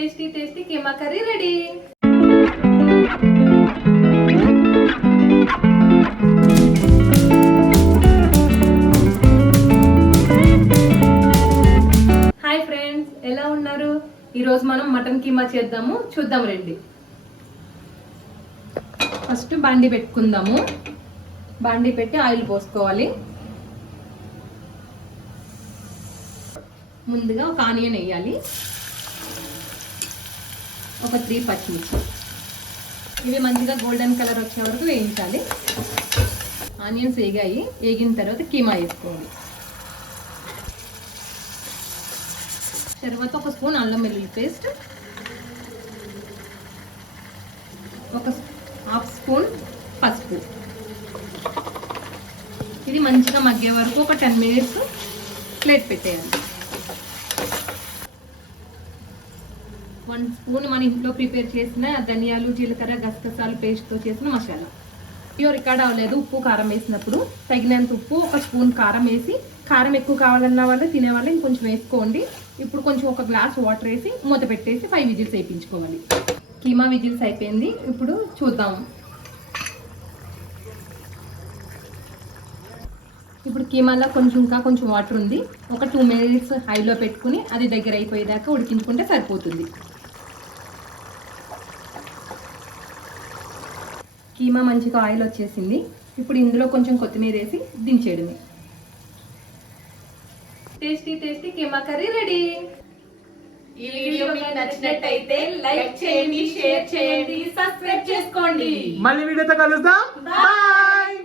Tasty tasty keema curry ready. Hi friends, ఎలా ఉన్నారు? ఈరోజు మనం మటన్ కీమా చేద్దాము, చూద్దాం రండి. ఫస్ట్ బాండి పెట్టుకుందాము. బాండి పెట్టి ఆయిల్ పోసుకోవాలి. ముందుగా ఒక ఆనియన్ వేయాలి, ఒక 3 పచ్చిమిర్చి. ఇవి మంచిగా గోల్డెన్ కలర్ వచ్చే వరకు వేయించాలి. ఆనియన్స్ వేగాయి, వేగిన తర్వాత కీమా వేసుకోవాలి. తర్వాత ఒక స్పూన్ అల్లం వెల్లుల్లి పేస్ట్, ఒక హాఫ్ స్పూన్ పసుపు. ఇది మంచిగా మగ్గే వరకు ఒక 10 మినిట్స్ ప్లేట్ పెట్టేయాలి. 1 స్పూన్ మన ఇంట్లో ప్రిపేర్ చేసిన ధనియాలు, జీలకర్ర, గసగసాలు పేస్ట్తో చేసిన మసాలా. ఇవి రికార్డ్ అవ్వలేదు. ఉప్పు కారం వేసినప్పుడు తగినంత ఉప్పు, ఒక స్పూన్ కారం వేసి, కారం ఎక్కువ కావాలన్న వాళ్ళు తినే వాళ్ళు ఇంకొంచెం వేసుకోండి. ఇప్పుడు కొంచెం ఒక గ్లాస్ వాటర్ వేసి మూత పెట్టేసి 5 విజిల్స్ వేయించుకోవాలి. కీమా విజిల్స్ అయిపోయింది. ఇప్పుడు చూద్దాం. ఇప్పుడు కీమాలో ఇంకా కొంచెం వాటర్ ఉంది. ఒక 2 మినిట్స్ హైలో పెట్టుకుని అది దగ్గర అయిపోయేదాకా ఉడికించుకుంటే సరిపోతుంది. కీమా మంచిగా ఆయిల్ వచ్చేసింది. ఇప్పుడు ఇందులో కొంచెం కొత్తిమీర వేసి దించేయడమే. Tasty tasty keema curry ready. ఈ వీడియో మీకు నచ్చినట్టయితే లైక్ చేయండి, షేర్ చేయండి, సబ్స్క్రైబ్ చేసుకోండి. మళ్ళీ వీడియోతో కలుద్దాం. బాయ్.